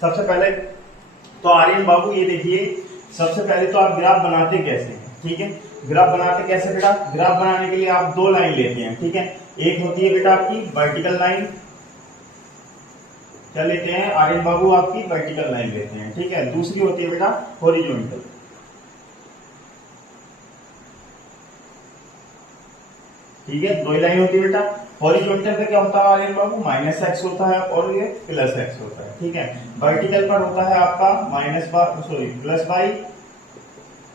सबसे पहले तो आर्यन बाबू ये देखिए, सबसे पहले तो आप ग्राफ बनाते कैसे हैं, ठीक है। ग्राफ बनाते कैसे बेटा, ग्राफ बनाने के लिए आप दो लाइन लेते हैं, ठीक है। एक होती है बेटा आपकी वर्टिकल लाइन, क्या लेते हैं आर्यन बाबू, आपकी वर्टिकल लाइन लेते हैं, ठीक है। दूसरी होती है बेटा हॉरिजॉन्टल, ठीक है। दो ही लाइन होती है बेटा। हॉरिजॉन्टल पे क्या होता है आर्यन बाबू, माइनस एक्स होता है और ये प्लस एक्स होता है, ठीक है। वर्टिकल पर होता है आपका प्लस वाई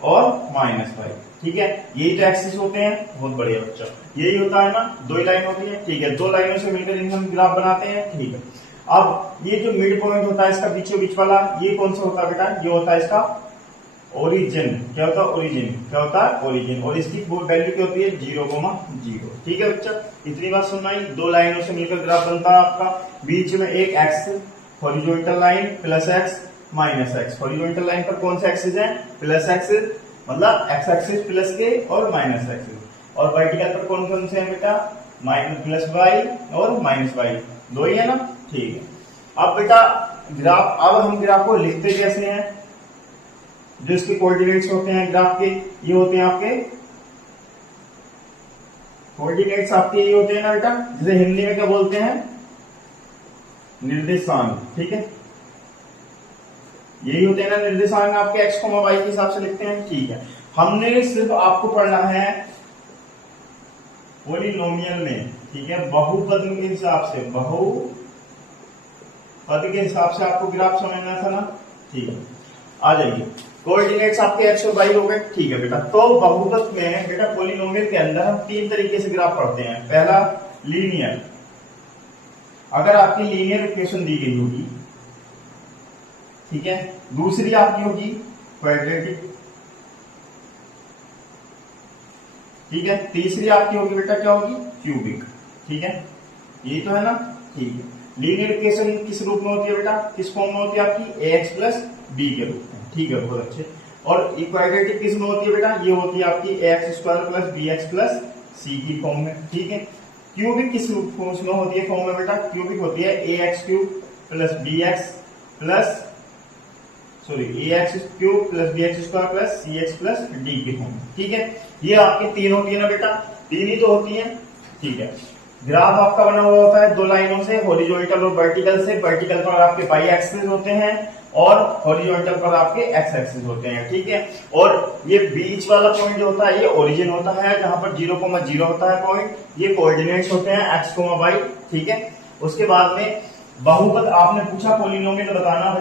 और माइनस वाई, ठीक है। यही तो एक्सिस होते हैं, बहुत बढ़िया बच्चा, यही होता है ना, दो ही लाइन होती है, ठीक है। दो लाइनों से मिलकर हम ग्राफ बनाते हैं, ठीक है। अब ये जो मिड पॉइंट होता है इसका बीचों बीच वाला, ये कौन सा होता है बेटा, ये होता है इसका ओरिजिन। क्या होता है ओरिजिन, क्या होता है ओरिजिन, और इसकी वैल्यू क्या होती है 0,0, ठीक है बच्चा। इतनी बात सुनना ही, दो लाइनों से मिलकर ग्राफ बनता है आपका, बीच में एक x, horizontal line plus x minus x. Horizontal line पर कौन सा एक्सिस है, प्लस एक्स, मतलब एक्स एक्सिस प्लस के और माइनस एक्सिस। और वर्टिकल पर कौन कौन से हैं बेटा, माइनस प्लस वाई और माइनस वाई, दो ही है ना, ठीक है। अब बेटा ग्राफ, अब हम ग्राफ को लिखते कैसे हैं, जो इसके कोऑर्डिनेट्स होते हैं ग्राफ के, ये होते हैं आपके कोऑर्डिनेट्स, आपके ये होते हैं ना बेटा, जिसे हिंदी में क्या बोलते हैं, निर्देशांक, ठीक है। यही होते हैं ना निर्देशांक, आपके एक्स को वाई के हिसाब से लिखते हैं, ठीक है। हमने सिर्फ आपको पढ़ना है पॉलिनोमियल में, ठीक है, बहुपद के हिसाब से, बहुपद के हिसाब से आपको ग्राफ समझना था ना, ठीक है। आ जाइए, कोऑर्डिनेट्स आपके एक्स और वाई हो गए, ठीक है बेटा। तो बहुपद में बेटा पॉलिनोमियल के अंदर हम तीन तरीके से ग्राफ पढ़ते हैं। पहला लीनियर, अगर आपकी लीनियर इक्वेशन दी गई होगी, ठीक है। दूसरी आपकी होगी क्वाड्रेटिक, ठीक है। तीसरी आपकी होगी बेटा क्या होगी, क्यूबिक, ठीक है। यही तो है ना, ठीक है। लीनियर इक्वेशन किस रूप में होती है बेटा, किस फॉर्म में होती है आपकी, ax प्लस बी के रूप में, ठीक है, बहुत अच्छे। और इक्वाड्रेटिक किस में होती है बेटा, ये होती है आपकी ax square plus B X plus C की फॉर्म में, ठीक है। क्यूबिक किस रूप में होती है फॉर्म में बेटा, क्यूबिक होती है ax cube plus B X plus ax cube plus B X square plus C X plus D की फॉर्म, ठीक है। ये आपकी तीन होती है ना बेटा, तीन ही तो होती है, ठीक है। ग्राफ आपका बना हुआ होता है दो लाइनों से, हॉरिजॉन्टल और वर्टिकल से। वर्टिकल पर आपके वाई एक्सिस होते हैं और हॉरिजॉन्टल पर आपके एक्स एक्सिस होते हैं, ठीक है। और ये बीच वाला पॉइंट जो होता है ये ओरिजिन होता है, जहां पर 0,0 होता है पॉइंट, ये कोऑर्डिनेट्स होते हैं एक्स, वाई, ठीक है। उसके बाद में बहुपद आपने पूछा पॉलिनोमियल बताना।